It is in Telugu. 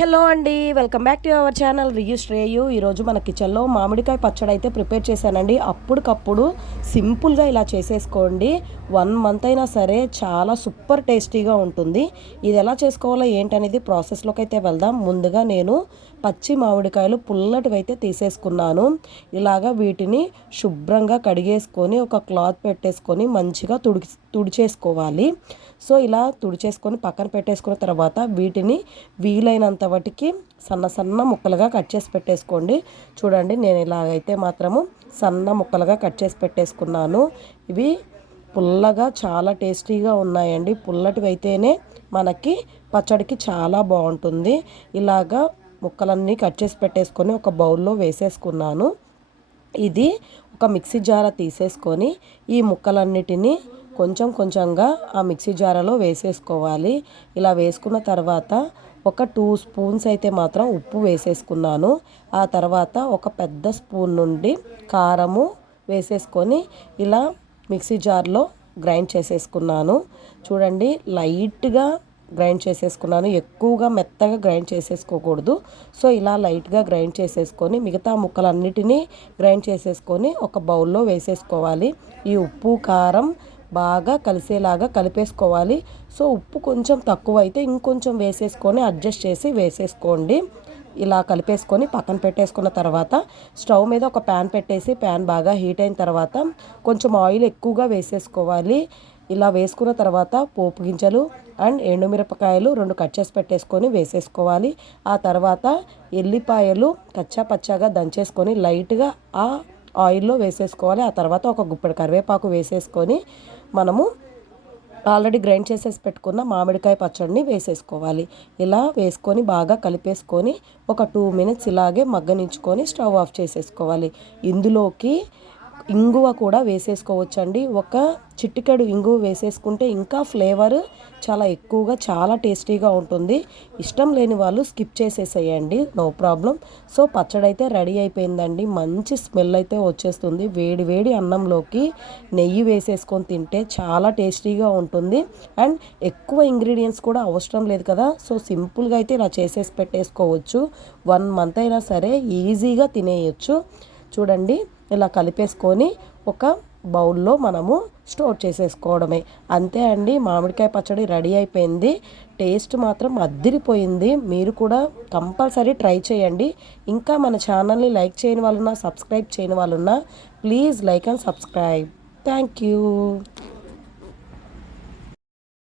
హలో అండి welcome back to our channel Riyu Shreyu. ఈరోజు మన కిచెన్లో మామిడికాయ పచ్చడి అయితే ప్రిపేర్ చేశానండి. అప్పటికప్పుడు సింపుల్గా ఇలా చేసేసుకోండి. వన్ మంత్ అయినా సరే చాలా సూపర్ టేస్టీగా ఉంటుంది. ఇది ఎలా చేసుకోవాలో ఏంటనేది ప్రాసెస్లోకి అయితే వెళ్దాం. ముందుగా నేను పచ్చి మామిడికాయలు పుల్లటివి అయితే తీసేసుకున్నాను. ఇలాగా వీటిని శుభ్రంగా కడిగేసుకొని ఒక క్లాత్ పెట్టేసుకొని మంచిగా తుడికి తుడిచేసుకోవాలి. సో ఇలా తుడిచేసుకొని పక్కన పెట్టేసుకున్న తర్వాత వీటిని వీలైనంత వాటికి సన్న సన్న ముక్కలుగా కట్ చేసి పెట్టేసుకోండి. చూడండి నేను ఇలాగైతే మాత్రము సన్న ముక్కలుగా కట్ చేసి పెట్టేసుకున్నాను. ఇవి పుల్లగా చాలా టేస్టీగా ఉన్నాయండి. పుల్లటివి అయితేనే మనకి పచ్చడికి చాలా బాగుంటుంది. ఇలాగా ముక్కలన్నీ కట్ చేసి పెట్టేసుకొని ఒక బౌల్లో వేసేసుకున్నాను. ఇది ఒక మిక్సీ జార తీసేసుకొని ఈ ముక్కలన్నిటినీ కొంచెం కొంచెంగా ఆ మిక్సీ జారలో వేసేసుకోవాలి. ఇలా వేసుకున్న తర్వాత ఒక టూ స్పూన్స్ అయితే మాత్రం ఉప్పు వేసేసుకున్నాను. ఆ తర్వాత ఒక పెద్ద స్పూన్ నుండి కారము వేసేసుకొని ఇలా మిక్సీ జార్లో గ్రైండ్ చేసేసుకున్నాను. చూడండి లైట్గా గ్రైండ్ చేసేసుకున్నాను. ఎక్కువగా మెత్తగా గ్రైండ్ చేసేసుకోకూడదు. సో ఇలా లైట్గా గ్రైండ్ చేసేసుకొని మిగతా ముక్కలన్నిటినీ గ్రైండ్ చేసేసుకొని ఒక బౌల్లో వేసేసుకోవాలి. ఈ ఉప్పు కారం బాగా కలిసేలాగా కలిపేసుకోవాలి. సో ఉప్పు కొంచెం తక్కువ అయితే ఇంకొంచెం వేసేసుకొని అడ్జస్ట్ చేసి వేసేసుకోండి. ఇలా కలిపేసుకొని పక్కన పెట్టేసుకున్న తర్వాత స్టవ్ మీద ఒక ప్యాన్ పెట్టేసి ప్యాన్ బాగా హీట్ అయిన తర్వాత కొంచెం ఆయిల్ ఎక్కువగా వేసేసుకోవాలి. ఇలా వేసుకున్న తర్వాత పోపు గింజలు అండ్ ఎండుమిరపకాయలు రెండు కట్ చేసి పెట్టేసుకొని వేసేసుకోవాలి. ఆ తర్వాత ఎల్లిపాయలు కచ్చా పచ్చాగా దంచేసుకొని లైట్గా ఆ ఆయిల్లో వేసేసుకోవాలి. ఆ తర్వాత ఒక గుప్పెడు కరివేపాకు వేసేసుకొని మనము ఆల్రెడీ గ్రైండ్ చేసేసి పెట్టుకున్న మామిడికాయ పచ్చడిని వేసేసుకోవాలి. ఇలా వేసుకొని బాగా కలిపేసుకొని ఒక టూ మినిట్స్ ఇలాగే మగ్గనించుకొని స్టవ్ ఆఫ్ చేసేసుకోవాలి. ఇందులోకి ఇంగువ కూడా వేసేసుకోవచ్చండి. ఒక చిట్టికెడు ఇంగువ వేసేసుకుంటే ఇంకా ఫ్లేవర్ చాలా ఎక్కువగా చాలా టేస్టీగా ఉంటుంది. ఇష్టం లేని వాళ్ళు స్కిప్ చేసేసేయండి నో ప్రాబ్లం. సో పచ్చడి అయితే రెడీ అయిపోయిందండి. మంచి స్మెల్ అయితే వచ్చేస్తుంది. వేడి వేడి అన్నంలోకి నెయ్యి వేసేసుకొని తింటే చాలా టేస్టీగా ఉంటుంది. అండ్ ఎక్కువ ఇంగ్రీడియంట్స్ కూడా అవసరం లేదు కదా. సో సింపుల్గా అయితే ఇలా చేసేసి పెట్టేసుకోవచ్చు. వన్ మంత్ అయినా సరే ఈజీగా తినేయచ్చు. చూడండి. ఇలా కలిపేసుకొని ఒక బౌల్లో మనము స్టోర్ చేసేసుకోవడమే. అంతే అండి మామిడికాయ పచ్చడి రెడీ అయిపోయింది. టేస్ట్ మాత్రం అద్దిరిపోయింది. మీరు కూడా కంపల్సరీ ట్రై చేయండి. ఇంకా మన ఛానల్ని లైక్ చేయని వాళ్ళున్నా సబ్స్క్రైబ్ చేయని వాళ్ళున్నా please like and subscribe. Thank you.